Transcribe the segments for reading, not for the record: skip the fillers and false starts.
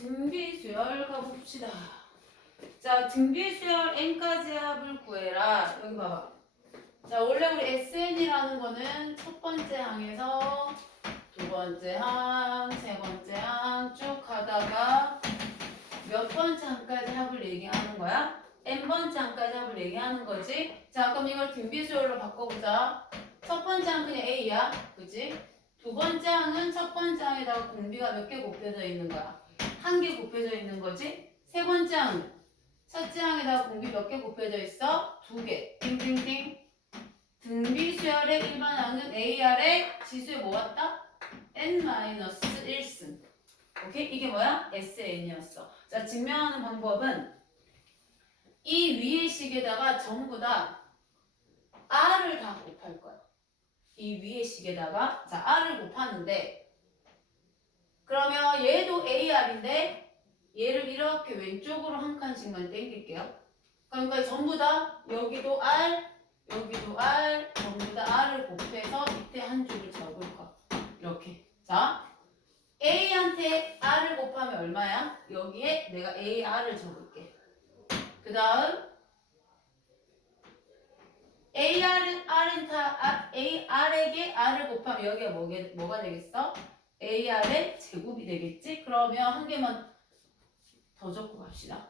등비수열 가봅시다. 자, 등비수열 n까지 합을 구해라. 여기 봐봐. 자, 원래 우리 SN이라는 거는 첫 번째 항에서 두 번째 항, 세 번째 항 쭉 가다가 몇 번째 항까지 합을 얘기하는 거야? n번째 항까지 합을 얘기하는 거지? 자, 그럼 이걸 등비수열로 바꿔보자. 첫 번째 항 그냥 A야. 그치? 두 번째 항은 첫 번째 항에다가 공비가 몇 개 곱해져 있는 거야? 한 개 곱해져 있는 거지? 세 번째 항은 첫째 항에다가 공비 몇 개 곱해져 있어? 두 개. 띵띵띵. 등비수열의 일반 항은 AR의 지수에 뭐 왔다? n-1승. 오케이? 이게 뭐야? SN이었어. 자, 증명하는 방법은 이 위의 식에다가 전부 다 R을 다 곱할 거야. 이 위의 식에다가 자 R을 곱하는데 그러면 얘도 AR인데 얘를 이렇게 왼쪽으로 한 칸씩만 땡길게요. 그러니까 전부 다 여기도 R, 여기도 R, 전부 다 R을 곱해서 밑에 한 줄을 적을 거야. 이렇게. 자, A한테 R을 곱하면 얼마야? 여기에 내가 AR을 적을게. 그 다음 AR에게 R을 곱하면 여기가 뭐가 되겠어? AR의 제곱이 되겠지? 그러면 한 개만 더 적고 갑시다.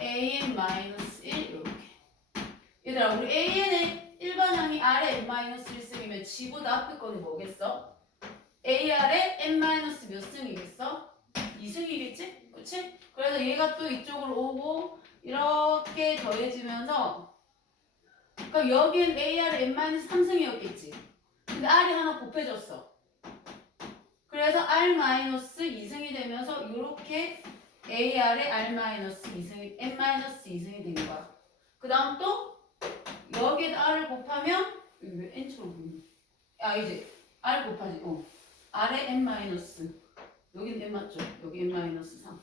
AN-1 이렇게. 얘들아, 우리 AN의 일반항이 R의 n-1승이면 지보다 앞에 거는 뭐겠어? AR의 n-몇 승이겠어? 2승이겠지? 그치? 그래서 얘가 또 이쪽으로 오고 이렇게 더해지면서 그러니까 여기엔 AR의 n-3승이었겠지. 근데 R이 하나 곱해졌어. 그래서 R-2승이 되면서 이렇게 AR의 R-2승이 n-2승이 된 거야. 그 다음 또 여기에다 R을 곱하면 왜 N처럼 보이냐? 아 이제 R 곱하지. R의 n-, 여기는 n 맞죠? 여기 n-3.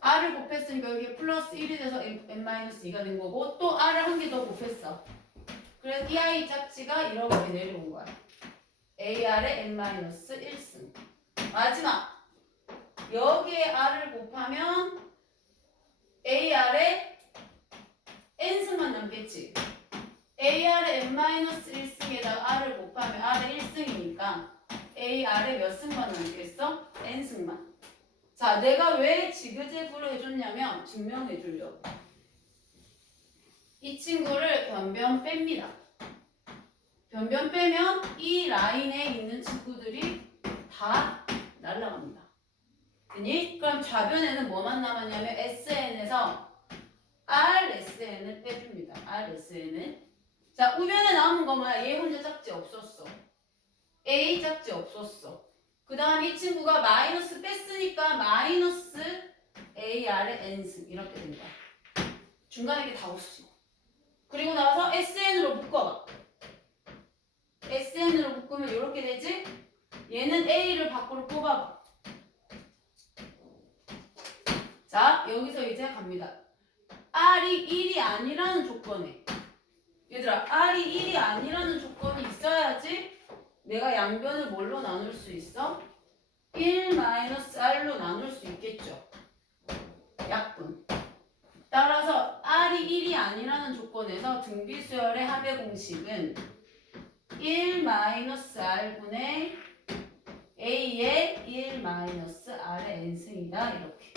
R을 곱했으니까 여기 플러스 1이 돼서 n-2가 된 거고 또 R을 한 개 더 곱했어. 그래서 이 아이 짝지가 이렇게 내려온 거야. AR의 n-1승. 마지막 여기에 R을 곱하면 AR의 n승만 남겠지. AR의 n-1승에다가 R을 곱하면 R의 1승이니까 AR의 몇 승만 남겠어? n승만. 자, 내가 왜 지그재그로 해줬냐면 증명해 주려고. 이 친구를 변변 뺍니다. 변변 빼면 이 라인에 있는 친구들이 다 날아갑니다. 그니? 그럼 좌변에는 뭐만 남았냐면 SN에서 RSN을 빼줍니다. RSN을. 자, 우변에 남은 거 뭐야? 얘 혼자 짝지 없었어. A 짝지 없었어. 그 다음에 이 친구가 마이너스 뺐으니까 마이너스 AR의 N승 이렇게 된 거야. 중간에 게 다 없어지고. 그리고 나서 SN으로 묶어봐. SN으로 묶으면 이렇게 되지? 얘는 A를 밖으로 뽑아봐. 자, 여기서 이제 갑니다. R이 1이 아니라는 조건에 얘들아, R이 1이 아니라는 조건이 있어야지 내가 양변을 뭘로 나눌 수 있어? 1-R로 나눌 수 있겠죠. 약분. 따라서 R이 1이 아니라는 조건에서 등비수열의 합의 공식은 1-R분의 A의 1-R의 n승이다. 이렇게.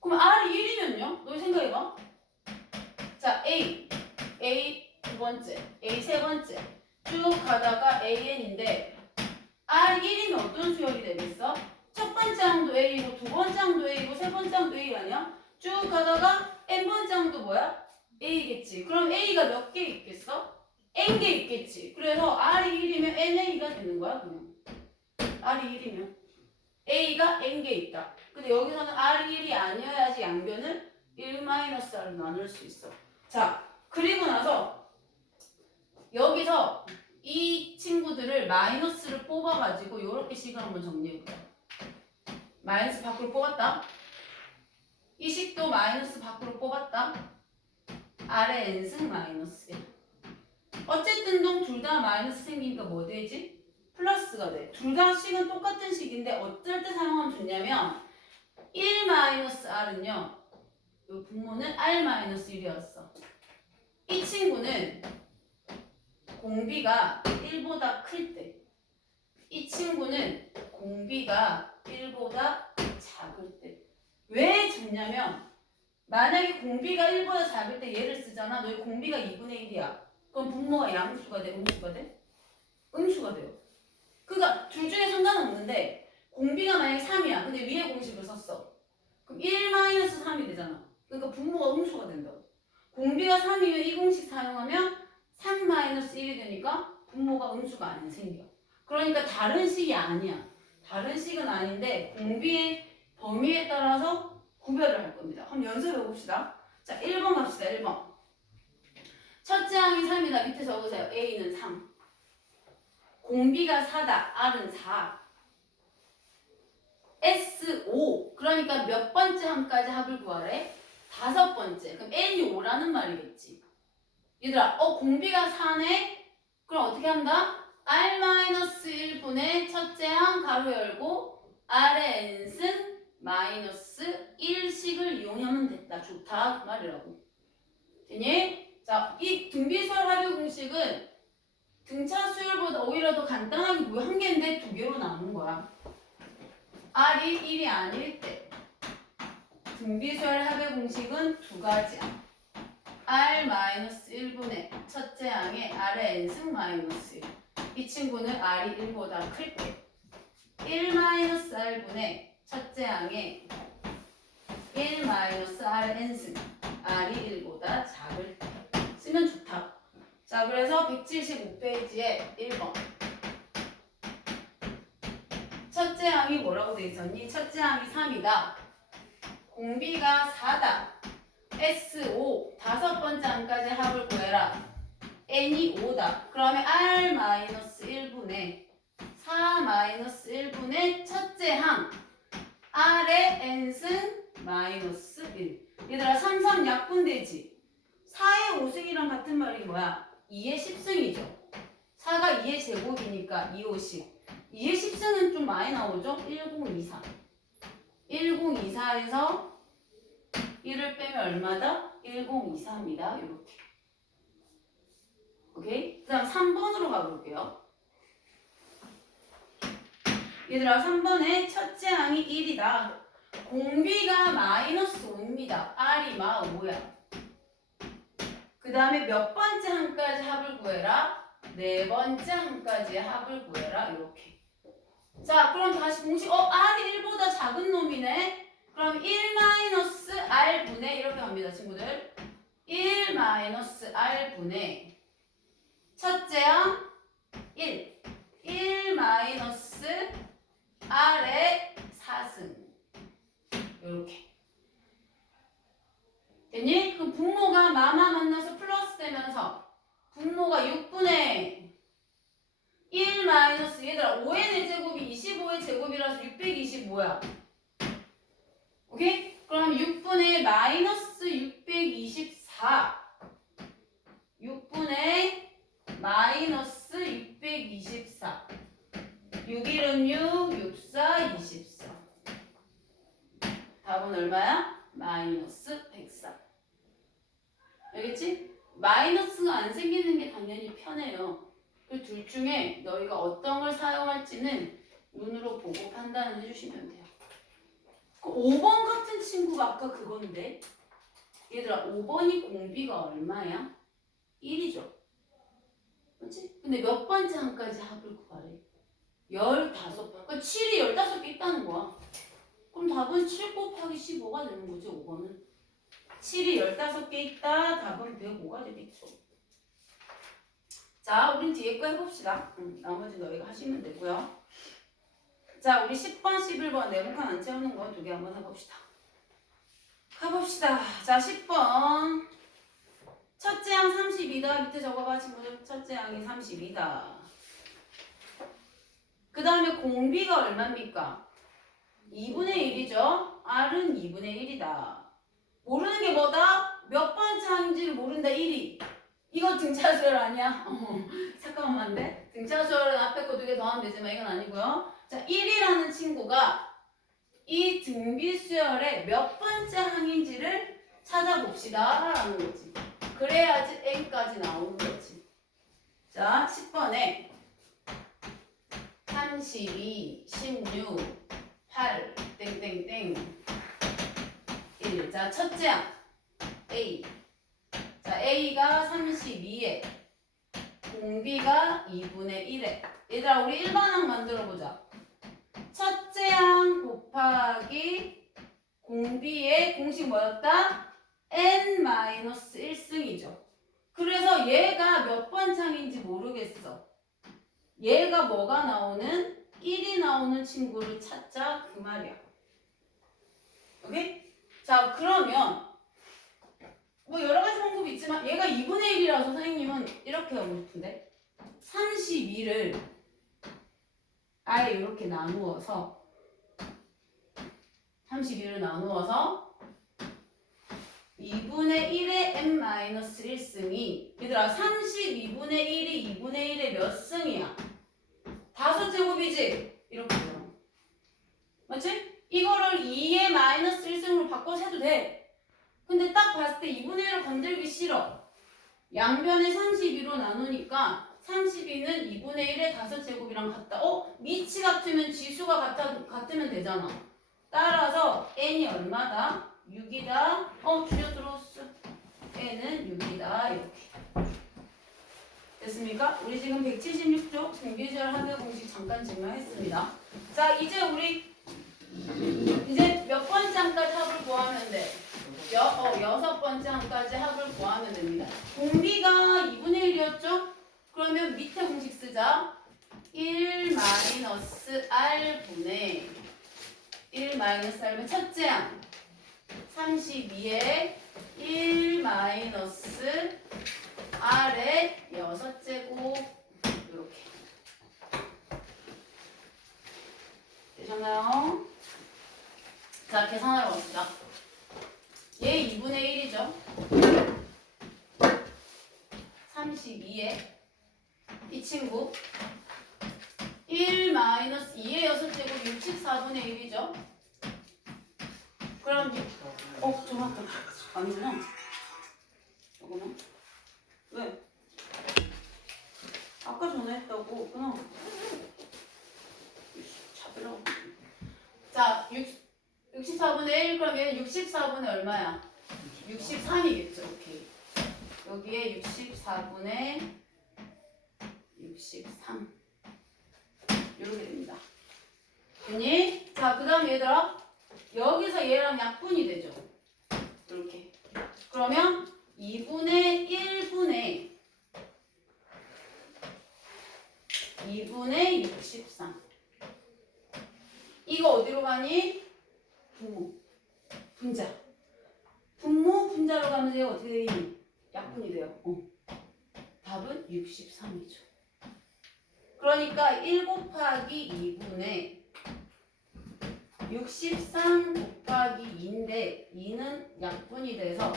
그럼 R이 1이면요? 너 생각해봐. 자, A 두 번째, A 세 번째 쭉 가다가 AN인데 R1이면 어떤 수열이 되겠어? 첫 번째 항도 A고 두 번째 항도 A고 세 번째 항도 A 아니야? 쭉 가다가 N번째 항도 뭐야? A겠지. 그럼 A가 몇 개 있겠어? N개 있겠지. 그래서 R이 1이면 NA가 되는 거야 그냥. R이 1이면 A가 N개 있다. 근데 여기서는 R이 1이 아니어야지 양변을 1-R로 나눌 수 있어. 자, 그리고 나서 여기서 이 친구들을 마이너스를 뽑아가지고 이렇게 식을 한번 정리해볼게요. 마이너스 밖으로 뽑았다. 이 식도 마이너스 밖으로 뽑았다. R의 n승 마이너스 1. 어쨌든 둘 다 마이너스 생기니까 뭐 되지? 플러스가 돼. 둘 다 식은 똑같은 식인데 어떨 때 사용하면 좋냐면 1-r은요. 이 분모는 r-1이었어. 이 친구는 공비가 1보다 클 때. 이 친구는 공비가 1보다 작을 때. 왜 좋냐면 만약에 공비가 1보다 작을 때 얘를 쓰잖아. 너희 공비가 2분의 1이야. 그럼 분모가 양수가 돼? 음수가 돼? 음수가 돼요. 그러니까 둘 중에 상관없는데 공비가 만약에 3이야. 근데 위에 공식을 썼어. 그럼 1-3이 되잖아. 그러니까 분모가 음수가 된다고. 공비가 3이면 이 공식 사용하면 3-1이 되니까 분모가 음수가 안 생겨. 그러니까 다른 식이 아니야. 다른 식은 아닌데 공비의 범위에 따라서 구별을 할 겁니다. 한번 연습해 봅시다. 자, 1번 갑시다. 1번. 첫째 항이 3이다. 밑에 적으세요. A는 3. 공비가 4다. R은 4. S5. 그러니까 몇 번째 항까지 합을 구하래? 5번째. 그럼 N이 5라는 말이겠지. 얘들아, 공비가 4네? 그럼 어떻게 한다? R-1분의 첫째 항 가로 열고 R의 N승 마이너스 1식을 이용하면 됐다. 좋다. 그 말이라고. 되니? 자, 이 등비수열 합의 공식은 등차 수열보다 오히려 더 간단하게 뭐야? 한 개인데 두 개로 나눈 거야. R이 1이 아닐 때 등비수열 합의 공식은 두 가지야. R-1분의 첫째 항의 R의 N승 마이너스 1. 이 친구는 R이 1보다 클 때 1-R분의 첫째 항의 1-Rn승 R이 1보다 작을 때 쓰면 좋다. 자, 그래서 175페이지에 1번 첫째 항이 뭐라고 돼 있었니? 첫째 항이 3이다. 공비가 4다. S5 다섯 번째 항까지 합을 구해라. N이 5다. 그러면 R-1분의 4-1분의 첫째 항 R의 N승 마이너스 1. 얘들아 3, 3 약분되지. 4의 5승이랑 같은 말이 뭐야? 2의 10승이죠. 4가 2의 제곱이니까 2, 5씩. 2의 10승은 좀 많이 나오죠? 1024. 1024에서 1을 빼면 얼마다? 1024입니다. 이렇게. 오케이? 그 다음 3번으로 가볼게요. 얘들아 3번에 첫째 항이 1이다. 공비가 마이너스 5입니다. R이 마 5야. 그 다음에 몇 번째 항까지 합을 구해라? 네 번째 항까지 합을 구해라. 이렇게. 자, 그럼 다시 공식. R이 1보다 작은 놈이네. 그럼 1-R분의 이렇게 갑니다, 친구들. 1-R분의 첫째 항 1. 1-R의 4승. 이렇게. 됐니? 그럼 분모가 마마 만나서 플러스 되면서 분모가 6분의 1 마이너스 얘들아 5n의 제곱이 25의 제곱이라서 625야. 오케이? 그럼 6분의 마이너스 624 6분의 마이너스 624 6일은 6, 64, 24 답은 얼마야? 마이너스 104 알겠지? 마이너스가 안 생기는 게 당연히 편해요. 그 둘 중에 너희가 어떤 걸 사용할지는 눈으로 보고 판단을 해주시면 돼요. 그 5번 같은 친구가 아까 그건데 얘들아 5번이 공비가 얼마야? 1이죠. 그렇지? 근데 몇 번째 항까지 합을 구하래? 15번. 그러니까 7이 15개 있다는 거야. 그럼 답은 7 곱하기 15가 되는 거지 5번은. 7이 15개 있다. 답은 105가 되겠죠. 자, 우린 뒤에 거 해봅시다. 나머지 너희가 하시면 되고요. 자, 우리 10번, 11번 네모칸 안 채우는 거 두 개 한번 해봅시다. 가봅시다. 자, 10번. 첫째 항 32다. 밑에 적어봐, 친구들. 첫째 항이 32다. 그 다음에 공비가 얼마입니까? 2분의 1이죠. R은 2분의 1이다. 모르는 게 뭐다? 몇 번째 항인지를 모른다. 1이. 이거 등차수열 아니야? 잠깐만 안 돼? 등차 수열은 앞에 거 두 개 더하면 되지만 이건 아니고요. 자, 1이라는 친구가 이 등비 수열의 몇 번째 항인지를 찾아봅시다 라는 거지. 그래야지 n까지 나오는 거지. 자, 10번에 32, 16, 8, 땡땡땡 1. 자, 첫째 항 A. 자, A가 32에 공비가 2분의 1에. 얘들아, 우리 일반항 만들어보자. 첫째 항 곱하기 공비의 공식 뭐였다? n-1승이죠. 그래서 얘가 몇 번 창인지 모르겠어. 얘가 뭐가 나오는? 1이 나오는 친구를 찾자 그 말이야. 오케이? 자, 그러면 뭐 여러 가지 방법이 있지만 얘가 2분의 1이라서 선생님은 이렇게 하고 싶은데 32를 아예 이렇게 나누어서 32를 나누어서 2분의 1의 n-1승이 얘들아 32분의 1이 2분의 1의 몇 승이야? 5제곱이지? 이렇게 되잖아. 맞지? 이거를 2의 마이너스 1승으로 바꿔서 해도 돼. 근데 딱 봤을 때 2분의 1을 건들기 싫어. 양변에 32로 나누니까 32는 2분의 1의 5제곱이랑 같다. 미치 같으면 지수가 같으면 되잖아. 따라서 n이 얼마다? 6이다. 줄여들었어. n은 6이다. 이렇게. 됐습니까? 우리 지금 176쪽 등비수열 합의 공식 잠깐 증명했습니다. 자, 이제 우리 몇 번째 항까지 합을 구하면 돼? 6번째 항까지 합을 구하면 됩니다. 공비가 2분의 1이었죠? 그러면 밑에 공식 쓰자. 1-r분의 1-r면 첫째 항 32에 1-r의 6제곱 이렇게 되셨나요? 자, 계산하러 갑시다. 얘 2분의 1이죠. 32에 이 친구 1-2의 6제곱 64분의 1이죠. 그럼 잠깐만. 아니구나. 잠깐만. 왜? 아까 전에 했다고. 그냥 잡으라고. 자, 64분의 1 그럼 얘는 64분의 얼마야? 63이겠죠. 오케이. 여기에 64분의 63 이렇게 됩니다. 됐니? 자, 그 다음 얘들아 여기서 얘랑 약분이 되죠. 이렇게. 그러면 2분의 1분의 63 이거 어디로 가니? 분모, 분자. 분모, 분자로 가면 얘가 어떻게 되니? 약분이 돼요. 답은 63이죠. 그러니까 1 곱하기 2분의 63 곱하기 2인데 2는 약분이 돼서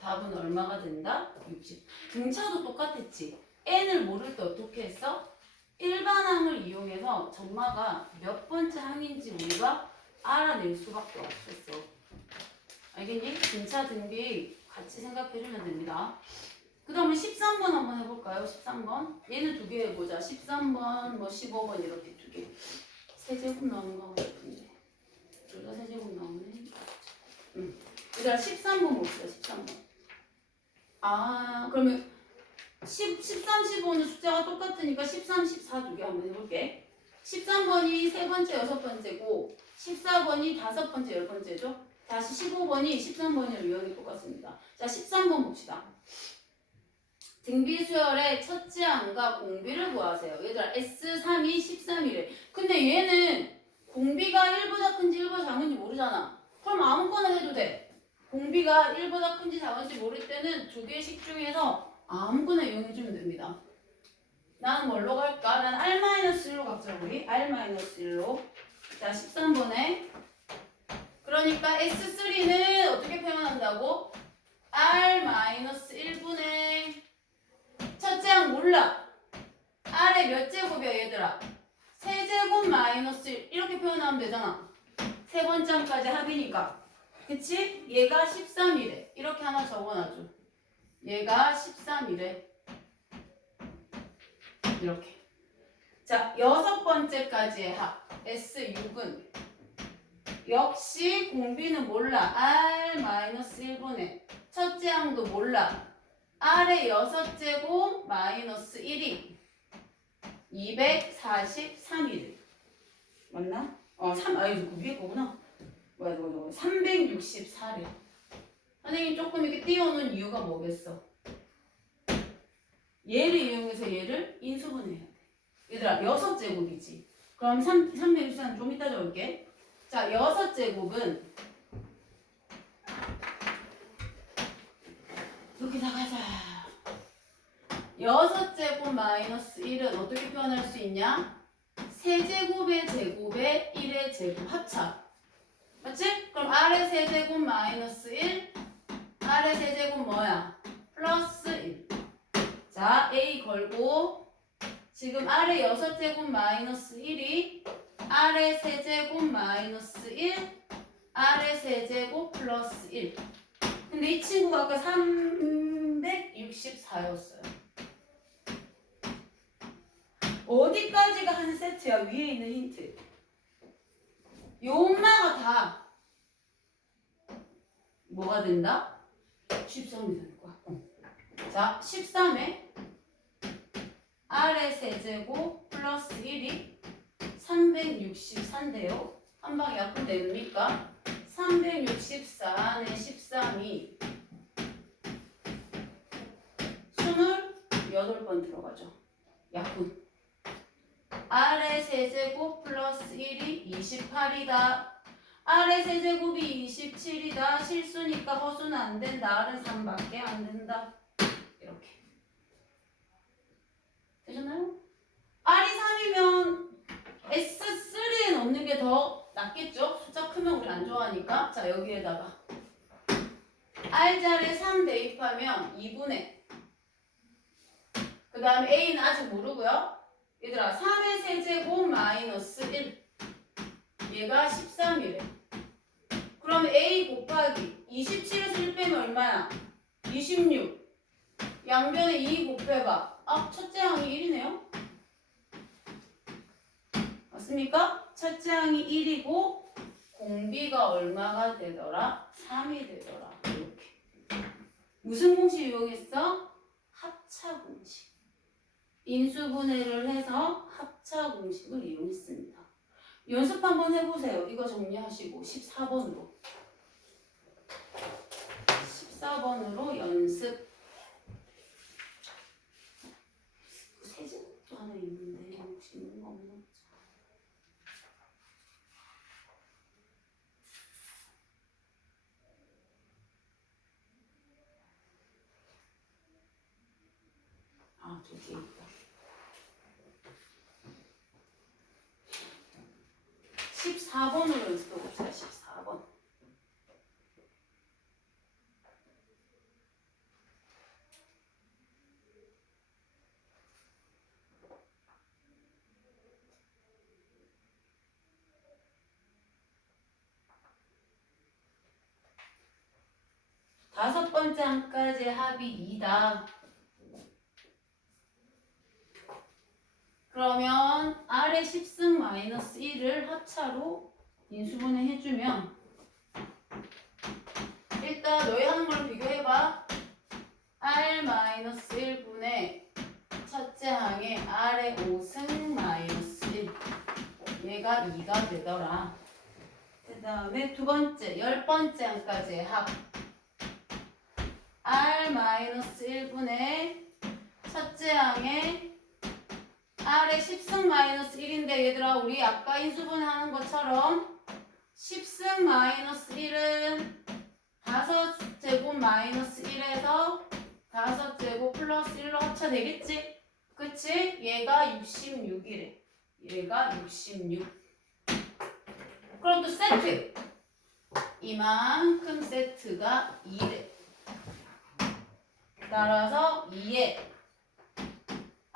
답은 얼마가 된다? 60. 등차도 똑같았지. n을 모를 때 어떻게 했어? 일반항을 이용해서 점마가 몇 번째 항인지 우리가 알아낼 수밖에 없었어. 알겠니? 등차 등비 같이 생각해주면 됩니다. 그 다음에 13번 한번 해볼까요? 13번. 얘는 두 개 해보자. 13번, 15번 이렇게 두 개. 세제곱 나오는 거 하고 싶은데. 둘 다 세제곱 나오네. 얘들아 13번 봅시다. 13번. 그러면 13, 15는 숫자가 똑같으니까 13, 14 두 개 한번 해볼게. 13번이 세 번째, 여섯 번째고 14번이 다섯 번째, 열 번째죠. 다시 15번이 13번이랑 유형이 똑같습니다. 자, 13번 봅시다. 등비 수열의 첫째 항과 공비를 구하세요. 얘들아 S3이 13이래. 근데 얘는 공비가 1보다 큰지 1보다 작은지 모르잖아. 그럼 아무거나 해도 돼. 공비가 1보다 큰지 작은지 모를 때는 두 개의 식 중에서 아무거나 이용해주면 됩니다. 나는 뭘로 갈까? 난 R-1로 각자 우리 R-1로. 자, 13번에 그러니까 S3는 어떻게 표현한다고? R-1분의 첫째 항 몰라. 아래 몇 제곱이야 얘들아? 세제곱 마이너스 1 이렇게 표현하면 되잖아. 세 번째까지 합이니까. 그치? 얘가 13이래. 이렇게 하나 적어놔줘. 얘가 13이래. 이렇게. 자, 여섯 번째까지의 합. S6은 역시 공비는 몰라. R-1분의 첫째 항도 몰라. R의 6제곱 마이너스 1이 243이래. 맞나? 이거 위에 거구나. 뭐야, 364래. 선생님 조금 이렇게 띄워놓은 이유가 뭐겠어? 얘를 이용해서 얘를 인수분해해야 돼. 얘들아, 6제곱이지. 그럼 364는 좀 이따 적을게. 자, 6제곱은 여기다 가자. 6제곱 마이너스 1은 어떻게 표현할 수 있냐? 세제곱의 제곱에 1의 제곱 합차. 맞지? 그럼 R의 세제곱 마이너스 1, R의 세제곱 뭐야? 플러스 1. 자, A 걸고 지금 R의 6제곱 마이너스 1이 R의 세제곱 마이너스 1, R의 세제곱 플러스 1. 근데 이 친구가 아까 364였어요. 어디까지가 한 세트야? 위에 있는 힌트. 요 엄마가 다 뭐가 된다? 13이 될 거야. 자, 13에 R의 세제곱 플러스 1이 364인데요. 한 방에 약분 됩니까? 364 안에 13이 28번 들어가죠. 약분. R의 세제곱 플러스 1이 28이다. R의 세제곱이 27이다. 실수니까 허수는 안 된다. R은 3밖에 안 된다. 이렇게. 되셨나요? R이 3이면 S3에 넣는 게 더 낫겠죠? 숫자 크면 우리 안 좋아하니까. 자, 여기에다가 R자리에 3 대입하면 2분의 그 다음에 A는 아직 모르고요. 얘들아, 3의 세제곱 마이너스 1 얘가 13이래. 그러면 A 곱하기 27에서 1 빼면 얼마야? 26. 양변에 2 곱해봐. 첫째 항이 1이네요. 맞습니까? 첫째 항이 1이고 공비가 얼마가 되더라? 3이 되더라. 이렇게. 무슨 공식 이용했어? 합차 공식. 인수분해를 해서 합차 공식을 이용했습니다. 연습 한번 해보세요. 이거 정리하시고 14번으로. 14번으로 연습. 세제곱도 하나 있는데 혹시 있는 거 없나? 두 개 있다. 14번으로 연습해봅시다. 14번. 다섯 번째 항까지 합이 2다. 그러면 R의 10승 마이너스 1을 합차로 인수분해 해주면 일단 너희 하는 걸 비교해봐. R 마이너스 1분의 첫째 항에 R의 5승 마이너스 1 얘가 2가 되더라. 그 다음에 두 번째 10번째 항까지의 합 R 마이너스 1분의 첫째 항에 R의 10승 마이너스 1인데 얘들아 우리 아까 인수분해 하는 것처럼 10승 마이너스 1은 5제곱 마이너스 1에서 5제곱 플러스 1로 합쳐되겠지? 그치? 얘가 66이래. 얘가 66. 그럼 또 세트. 이만큼 세트가 2래. 따라서 2에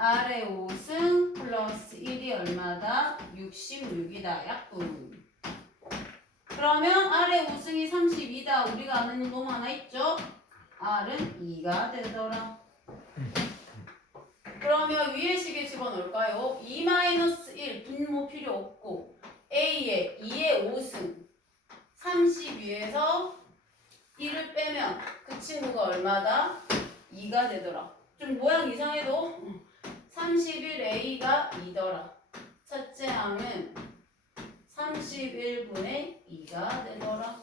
R의 5승 플러스 1이 얼마다? 66이다. 약분. 그러면 R의 5승이 32다. 우리가 아는 놈 하나 있죠? R은 2가 되더라. 그러면 위에 식에 집어넣을까요? 2-1 분모 필요 없고 A에 2의 5승 32에서 1을 빼면 그 친구가 얼마다? 2가 되더라. 좀 모양 이상해도 31A가 2더라. 첫째 항은 31분의 2가 되더라.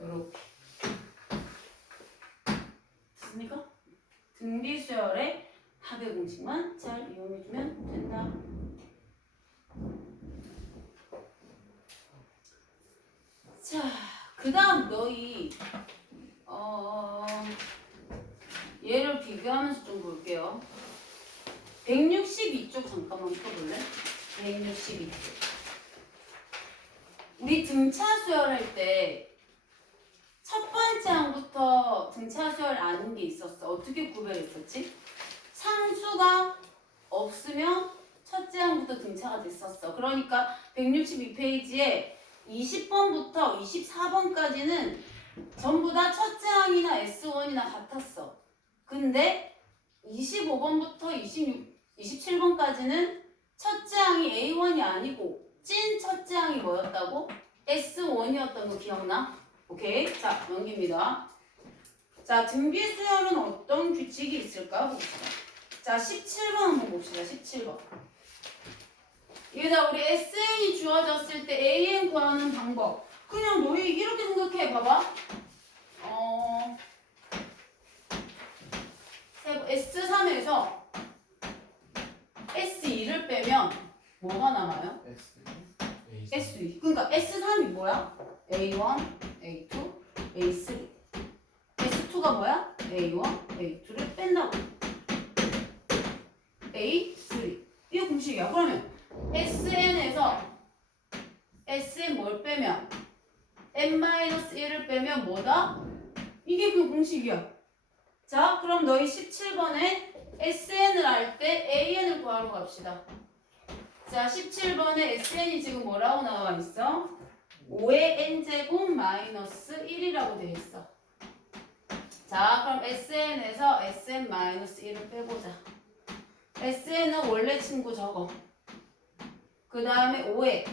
요렇게. 됐습니까? 등비수열의 합의 공식만 잘 이용해주면 된다. 자, 그 다음 너희 얘를 비교하면서 좀 볼게요. 162쪽 잠깐만 펴볼래? 162쪽. 우리 등차 수열할 때 첫 번째 항부터 등차 수열 아는 게 있었어. 어떻게 구별했었지? 상수가 없으면 첫째 항부터 등차가 됐었어. 그러니까 162페이지에 20번부터 24번까지는 전부 다 첫째 항이나 S1이나 같았어. 근데 25번부터 27번까지는 첫째 항이 A1이 아니고 찐 첫째 항이 뭐였다고? S1이었던 거 기억나? 오케이. 자, 넘깁니다. 자, 등비수열은 어떤 규칙이 있을까? 봅시다. 자, 17번 한번 봅시다. 17번. 여기다 우리 SN이 주어졌을 때 AN 구하는 방법. 그냥 너희 이렇게 생각해. 봐봐. S3에서 S2를 빼면 뭐가 남아요? S2. 그러니까 S3이 뭐야? A1, A2, A3. S2가 뭐야? A1, A2를 뺀다고. A3. 이거 공식이야. 그러면 SN에서 SN 뭘 빼면 N-1을 빼면 뭐다? 이게 그 공식이야. 자, 그럼 너희 17번에 SN을 알 때 AN을 구하러 갑시다. 자, 17번에 SN이 지금 뭐라고 나와 있어? 5의 N제곱 마이너스 1이라고 되어 있어. 자, 그럼 SN에서 SN-1을 빼보자. SN은 원래 친구 저거. 그 다음에 5에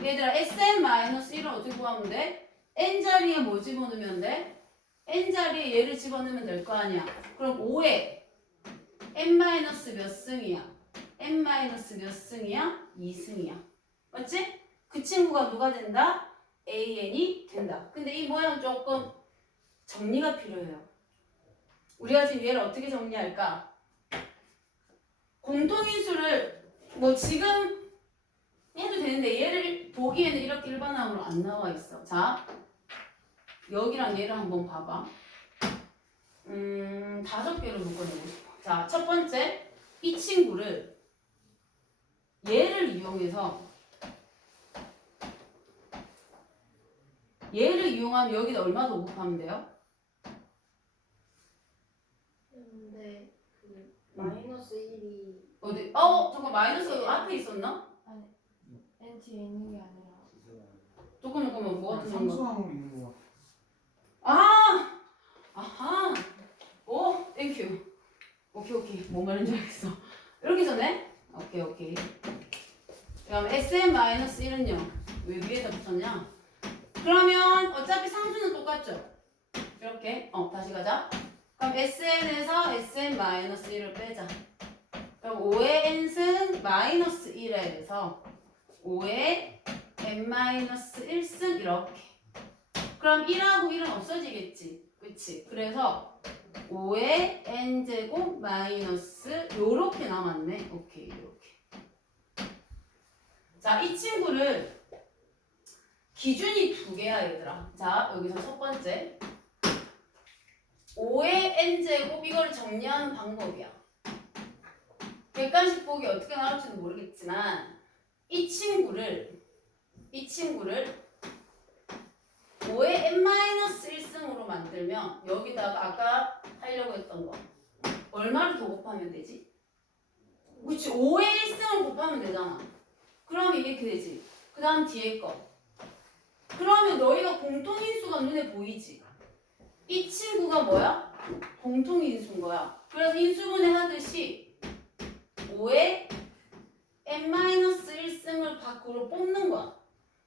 얘들아 SN-1을 어떻게 구하면 돼? N자리에 뭐 집어넣으면 돼? N자리에 얘를 집어넣으면 될 거 아니야. 그럼 5에 N- 몇 승이야? N- 몇 승이야? 2승이야. 맞지? 그 친구가 누가 된다? AN이 된다. 근데 이 모양 조금 정리가 필요해요. 우리가 지금 얘를 어떻게 정리할까? 공통인수를 뭐 지금 해도 되는데 얘를 보기에는 이렇게 일반항으로 안 나와 있어. 자, 여기랑 얘를 한번 봐봐. 5개를 묶어내고 싶어. 자, 첫 번째 이 친구를 얘를 이용하면 여기다 얼마 더 곱하면 돼요? 근데 그 마이너스 1이 어디? 잠깐 마이너스 앞에 있었나? 아니 n 뒤에 있는 게 아니라 잠깐만 뭐 같은 거? 상수항으로 있는 거 같아. 아! 아하! 오, 땡큐. 오케이. 뭔 말인지 알겠어. 이렇게 써네? 오케이. 그럼 SM-1은요? 왜 위에다 붙였냐? 그러면 어차피 상수는 똑같죠? 이렇게. 다시 가자. 그럼 SN에서 SM-1을 빼자. 그럼 5의 N승 마이너스 1에서 5의 N-1승 이렇게. 그럼 1하고 1은 없어지겠지. 그치? 그래서 5의 N제곱 마이너스 요렇게 남았네. 오케이, 이렇게. 자, 이 친구를 기준이 2개야, 얘들아. 자, 여기서 첫 번째. 5의 N제곱 이걸 정리하는 방법이야. 객관식 보기 어떻게 나올지는 모르겠지만 이 친구를 5의 N-1승으로 만들면 여기다가 아까 하려고 했던 거 얼마를 더 곱하면 되지? 그치 5의 1승을 곱하면 되잖아. 그러면 이렇게 되지. 그 다음 뒤에 거. 그러면 너희가 공통인수가 눈에 보이지. 이 친구가 뭐야? 공통인수인 거야. 그래서 인수분해 하듯이 5의 n-1승을 밖으로 뽑는 거야.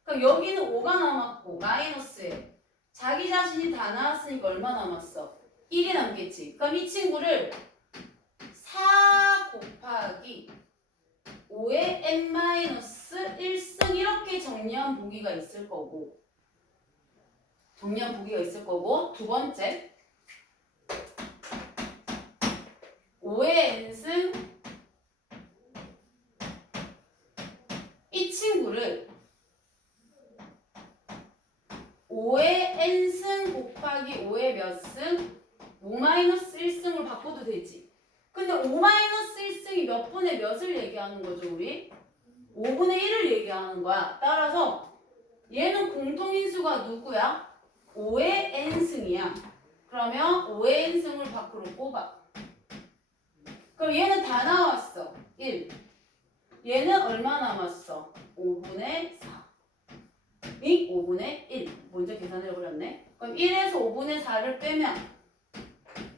그럼 여기는 5가 남았고 마이너스에 자기 자신이 다 나왔으니까 얼마 남았어? 1이 남겠지. 그럼 이 친구를 4 곱하기 5의 n-1승 이렇게 정리한 보기가 있을 거고 두 번째 5의 n승 이 친구를 5의 n승 곱하기 5의 몇 승? 5-1승을 바꿔도 되지. 근데 5-1승이 몇 분의 몇을 얘기하는 거죠, 우리? 5분의 1을 얘기하는 거야. 따라서 얘는 공통인수가 누구야? 5의 n승이야. 그러면 5의 n승을 밖으로 뽑아. 그럼 얘는 다 나왔어. 1. 얘는 얼마 남았어? 5분의 4. 이 5분의 1. 먼저 계산해버렸네. 그럼 1에서 5분의 4를 빼면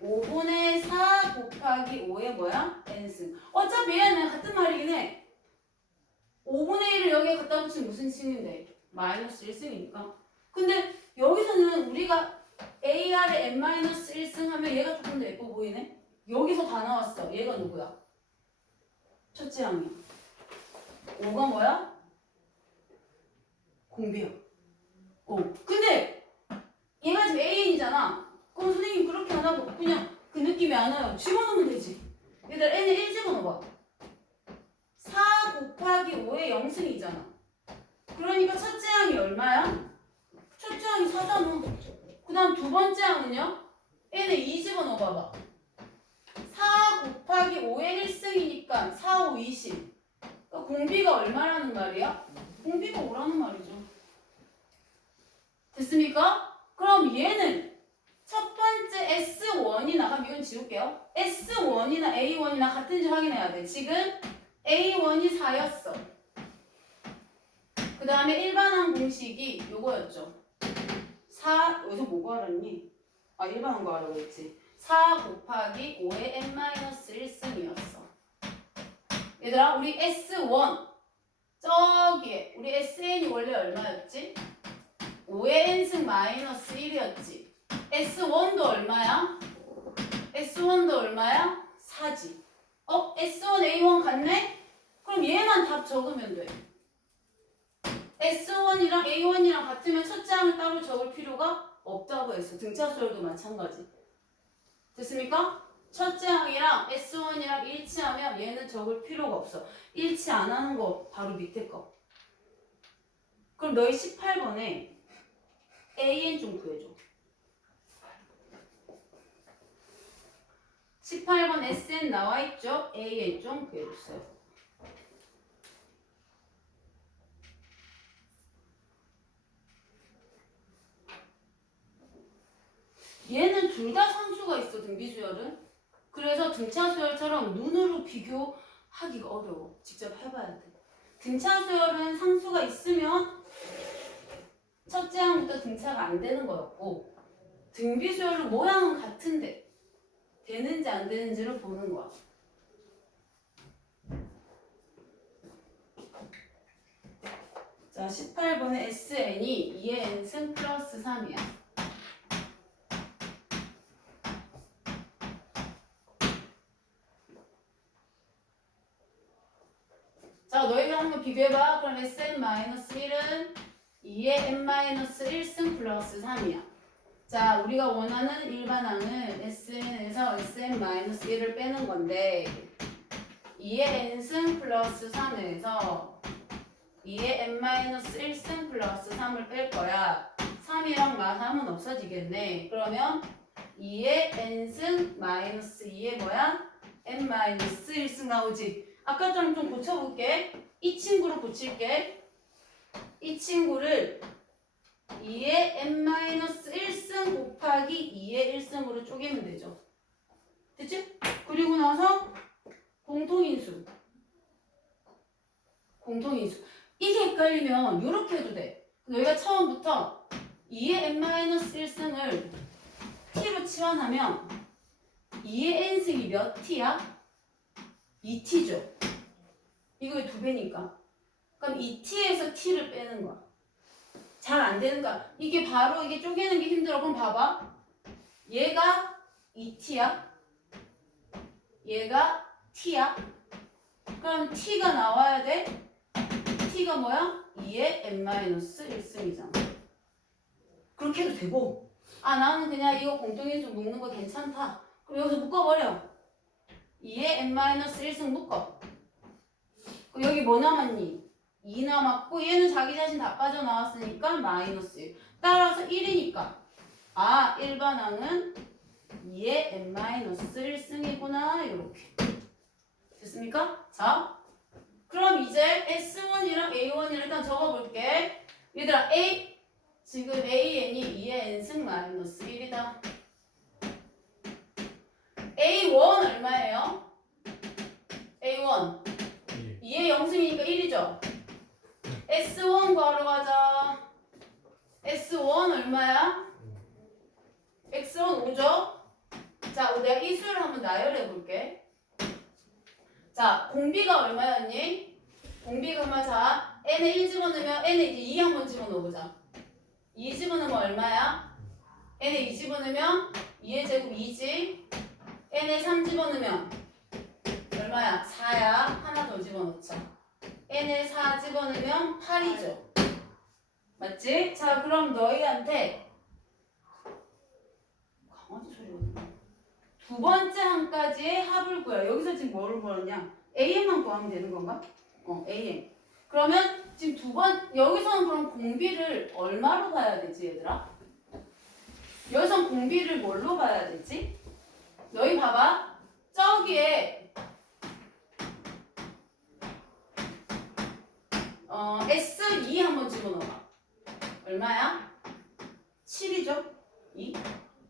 5분의 4 곱하기 5의 뭐야? n승. 어차피 얘는 같은 말이긴 해. 5분의 1을 여기에 갖다 붙이면 무슨 칭인데? 마이너스 1승이니까. 근데 여기서는 우리가 AR의 n-1승 하면 얘가 조금 더 예뻐 보이네? 여기서 다 나왔어. 얘가 누구야? 첫째 항이야. 5가 뭐야? 공비야. 근데 얘가 지금 AN이잖아. 그럼 선생님 그렇게 안 하고 그냥 그 느낌이 안 와요. 집어넣으면 되지. 얘들 n에 1 집어넣어봐. 4 곱하기 5의 0승이잖아. 그러니까 첫째 항이 얼마야? 첫째 항이 4잖아. 그 다음 두 번째 항은요? n에 2 집어넣어봐봐. 4 곱하기 5의 1승이니까 4, 5, 20. 그러니까 공비가 얼마라는 말이야? 공비가 5라는 말이죠. 됐습니까? 그럼 얘는 첫 번째 S1이나 그럼 이건 지울게요. S1이나 A1이나 같은지 확인해야 돼. 지금 A1이 4였어. 그 다음에 일반항 공식이 요거였죠. 4, 여기서 뭐 구하랬니? 일반항 구하라고 했지. 4 곱하기 5의 n-1승이었어. 얘들아 우리 S1 저기에 우리 SN이 원래 얼마였지? 5의 n승 마이너스 1이었지. S1도 얼마야? S1도 얼마야? 4지. S1, A1 같네? 그럼 얘만 답 적으면 돼. S1이랑 A1이랑 같으면 첫째 항을 따로 적을 필요가 없다고 했어. 등차수열도 마찬가지. 됐습니까? 첫째 항이랑 S1이랑 일치하면 얘는 적을 필요가 없어. 일치 안 하는 거 바로 밑에 거. 그럼 너희 18번에 AN 좀 구해줘. 18번 SN 나와있죠? AN 좀 구해주세요. 얘는 둘 다 상수가 있어, 등비수열은. 그래서 등차수열처럼 눈으로 비교하기가 어려워. 직접 해봐야 돼. 등차수열은 상수가 있으면 첫째 항부터 등차가 안 되는 거였고 등비수열은 모양은 같은데 되는지 안 되는지를 보는 거야. 자, 18번에 SN이 2의 n승 플러스 3이야. 자, 너희가 한번 비교해봐. 그럼 SN-1은 2의 n-1승 플러스 3이야. 자, 우리가 원하는 일반항은 SN에서 SN-1을 빼는 건데 2의 n승 플러스 3에서 2의 n-1승 플러스 3을 뺄 거야. 3이랑 마3은 없어지겠네. 그러면 2의 n승 마이너스 2의 뭐야? n-1승 나오지. 아까처럼 좀 고쳐볼게. 이 친구를 고칠게. 이 친구를 2의 n-1승 곱하기 2의 1승으로 쪼개면 되죠. 됐지? 그리고 나서 공통인수 공통인수. 이게 헷갈리면 이렇게 해도 돼. 너희가 처음부터 2의 n-1승을 t로 치환하면 2의 n승이 몇 t야? 2t죠. 이거의 2배니까. 그럼 2t에서 t를 빼는 거야. 잘 안 되는 거야. 이게 바로 이게 쪼개는 게 힘들어. 그럼 봐봐. 얘가 2t야. 얘가 t야. 그럼 t가 나와야 돼. t가 뭐야? 2의 n-1승이잖아. 그렇게 해도 되고. 아 나는 그냥 이거 공통인수 묶는 거 괜찮다. 그럼 여기서 묶어버려. 2의 n-1승 묶어. 그럼 여기 뭐 남았니? 2 남았고 얘는 자기 자신 다 빠져나왔으니까 마이너스 1. 따라서 1이니까 아 일반항은 2의 n-1승이구나. 이렇게 됐습니까? 자 그럼 이제 S1이랑 A1이랑 일단 적어볼게. 얘들아 A 지금 AN이 2의 n승 마이너스 1이다. A1 얼마예요? A1 2의 0승이니까 1이죠. S1 구하러 가자. S1 얼마야? X1 5죠? 자, 내가 이 수를 한번 나열해 볼게. 자, 공비가 얼마였니? 공비가 얼마? 자, n에 1 집어넣으면 n에 이제 2 한번 집어넣어보자. 2 집어넣으면 얼마야? n에 2 집어넣으면 2의 제곱 2지. n에 3 집어넣으면 얼마야? 4야. 하나 더 집어넣자. n에 4 집어넣으면 8이죠. 맞지? 자, 그럼 너희한테 강아지 소리가 나네. 두 번째 항까지의 합을 구해. 여기서 지금 뭐를 구하느냐? AN만 구하면 되는 건가? AN. 그러면 지금 여기서는 그럼 공비를 얼마로 봐야 되지, 얘들아? 여기선 공비를 뭘로 봐야 되지? 너희 봐봐. 저기에 S2 한번 집어넣어봐. 얼마야? 7이죠? 2.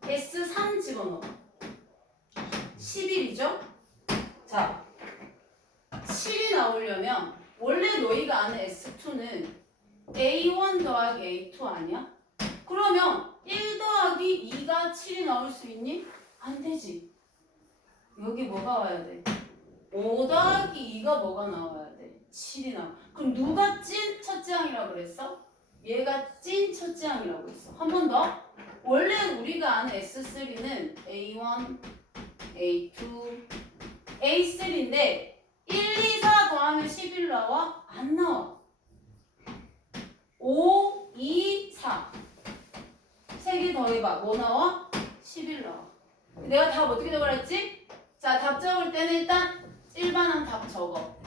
S3 집어넣어봐. 11이죠? 자, 7이 나오려면 원래 너희가 아는 S2는 A1 더하기 A2 아니야? 그러면 1 더하기 2가 7이 나올 수 있니? 안 되지. 여기 뭐가 와야 돼? 5 더하기 2가 뭐가 나와야 돼? 7이 나와. 그럼 누가 찐 첫째 항이라고 그랬어? 얘가 찐 첫째 항이라고 했어. 한 번 더. 원래 우리가 아는 S3는 A1, A2, A3인데 1, 2, 4 더하면 11 나와? 안 나와. 5, 2, 4 세 개 더해봐. 뭐 나와? 11 나와. 내가 답 어떻게 적으랬지? 자, 답 적을 때는 일단 일반항 답 적어.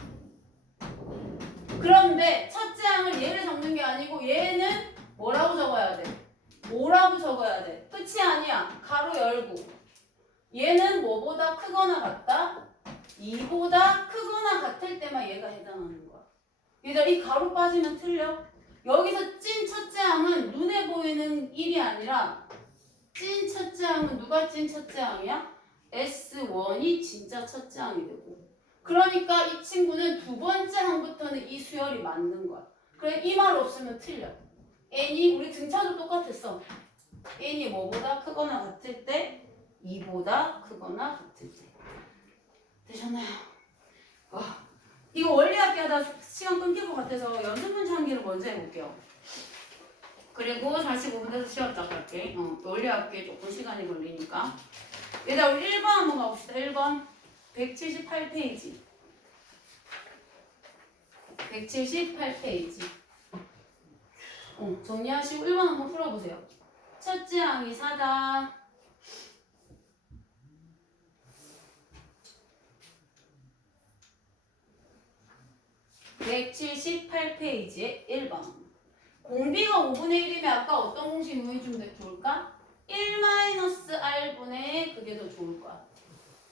그런데 첫째 항을 얘를 적는 게 아니고 얘는 뭐라고 적어야 돼? 5라고 적어야 돼. 끝이 아니야. 가로 열고. 얘는 뭐보다 크거나 같다? 2보다 크거나 같을 때만 얘가 해당하는 거야. 얘들아 이 가로 빠지면 틀려. 여기서 찐 첫째 항은 눈에 보이는 1이 아니라 찐 첫째 항은 누가 찐 첫째 항이야? S1이 진짜 첫째 항이 되고. 그러니까 이 친구는 두 번째 항부터는 이 수열이 맞는 거야. 그래 이 말 없으면 틀려. n이 우리 등차도 똑같았어. n이 뭐보다 크거나 같을 때 2보다 크거나 같을 때. 되셨나요? 이거 원리학기 하다 시간 끊길 것 같아서 연습 문제 한 개를 먼저 해볼게요. 그리고 45분 돼서 시험 딱 할게. 원리학기에 조금 시간이 걸리니까. 얘들아 우리 1번 한번 가봅시다. 1번 178페이지 178페이지 정리하시고 1번 한번 풀어보세요. 첫째 항이 4다. (178페이지에) 1번 공비가 5분의 1이면 아까 어떤 공식 이용해주면 더 좋을까? 1-r분의 그게 더 좋을 거야.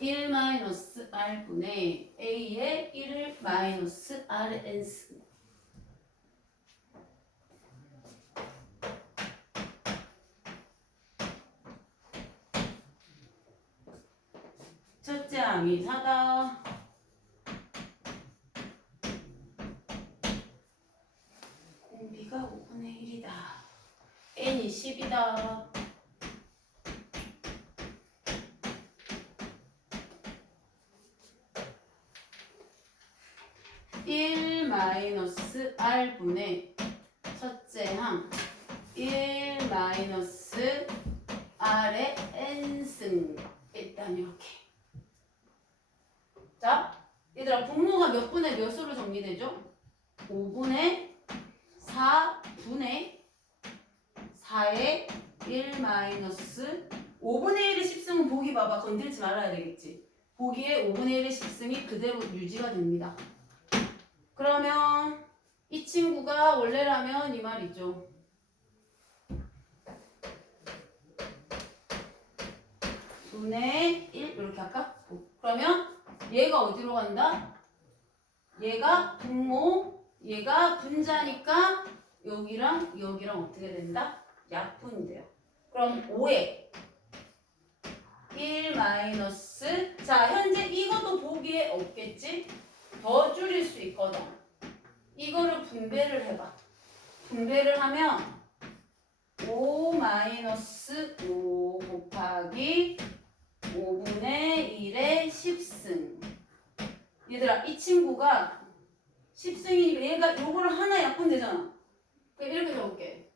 1-r분의 a의 1을 마이너스 rn 쓰. 첫째 항이 4다. 5분의 1이다. n이 10이다. (1 마이너스 r분의) 첫째 항 1 마이너스 r의 n승. 일단 이렇게. 자, 얘들아 분모가 몇 분의 몇으로 정리되죠? 5분의 4분의 4의 1 마이너스 5분의 1의 10승은 보기 봐봐. 건들지 말아야 되겠지. 보기에 5분의 1의 10승이 그대로 유지가 됩니다. 그러면 이 친구가 원래라면 이 말이죠. 분의 1 이렇게 할까? 그러면 얘가 어디로 간다? 얘가 분모, 얘가 분자니까 여기랑 여기랑 어떻게 된다? 약분이 돼요. 그럼 5에 1 마이너스, 자 현재 이것도 보기에 없겠지? 더 줄일 수 있거든. 이거를 분배를 해봐. 분배를 하면 5 마이너스 5 곱하기 5분의 1의 10승. 얘들아 이 친구가 10승이니까 얘가 요거를 하나 약분되잖아. 그럼 이렇게 적을게.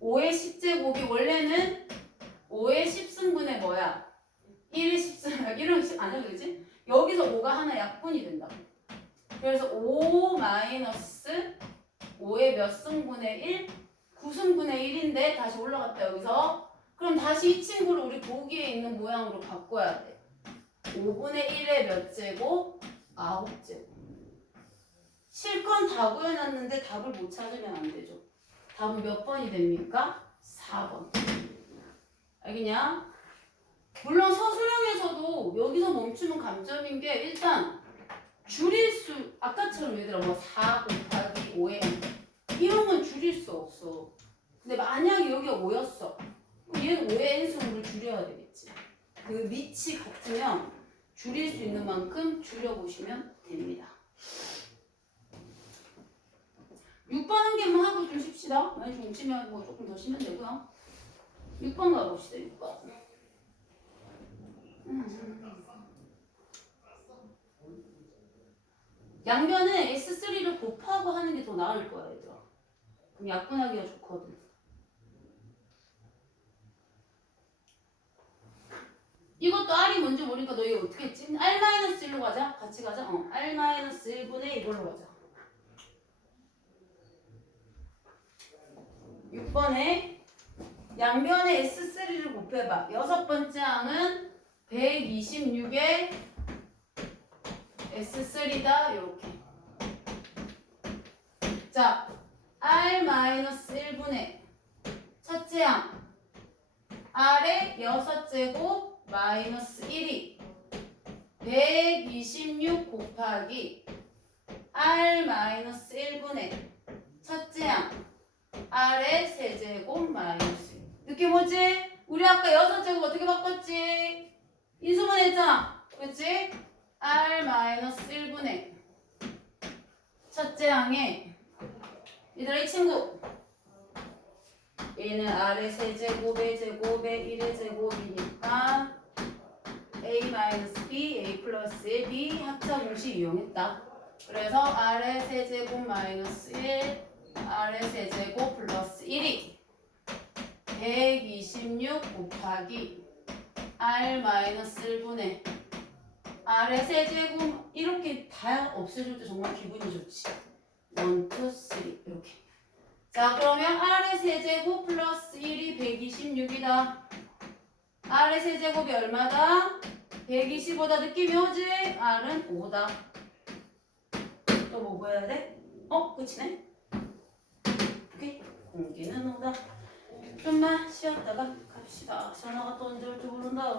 5의 10제곱이 원래는 5의 10승분의 뭐야? 1의 10승, 1은 안 해도 되지? 여기서 5가 하나 약분이 된다. 그래서 5 마이너스 5의 몇 승분의 1? 9승분의 1인데 다시 올라갔다 여기서. 그럼 다시 이 친구를 우리 보기에 있는 모양으로 바꿔야 돼. 5분의 1의 몇 제곱? 9제곱. 실컷 다 구해놨는데 답을 못 찾으면 안 되죠. 답은 몇 번이 됩니까? 4번. 알겠냐? 물론 서술형에서도 여기서 멈추면 감점인 게 일단 줄일 수, 아까처럼 얘들아 뭐 4 곱하기 5에 이런 건 줄일 수 없어. 근데 만약에 여기가 5였어. 그럼 얘는 5의 n승으로 줄여야 되겠지. 그 밑이 같으면 줄일 수 있는 만큼 줄여보시면 됩니다. 6번 한 개만 하고 좀 쉽시다. 많이 좀 치면 뭐 조금 더 쉬면 되고요. 6번 가봅시다. 6번. 양변에 S3를 곱하고 하는 게 더 나을 거야, 얘들아. 그럼 약분하기가 좋거든. 이것도 R이 뭔지 모르니까 너희 어떻게 했지? R-1로 가자. 같이 가자. R-1분의 이걸로 가자. 6번에 양변에 S3를 곱해봐. 여섯 번째 항은 126에 S3다. 이렇게. 자, R-1분의 첫째 항 R의 6제곱 마이너스 1이 126 곱하기 R-1분의 첫째 항 R의 세제곱 마이너스 1. 느낌 오지? 우리 아까 6제곱 어떻게 바꿨지? 인수분 했잖아. 그렇지? R-1분의 첫째 항에 얘들아 이 친구 얘는 R의 세제곱의 제곱의 1의 제곱이니까 A-B, A 플러스 B 합차 공식 이용했다. 그래서 R의 세제곱 마이너스 1, R의 세제곱 플러스 1이 126 곱하기 R-1분의 R의 세제곱 이렇게 다 없애줄 때 정말 기분이 좋지. 1, 2, 3 이렇게. 자 그러면 R의 세제곱 플러스 1이 126이다. R의 세제곱이 얼마다? 125다. 느낌이 오지? R은 5다. 또 뭐 구해야 돼? 끝이네? 오케이. 공기는 5다. 좀만 쉬었다가 갑시다. 전화가 또 언제 올지 모른다.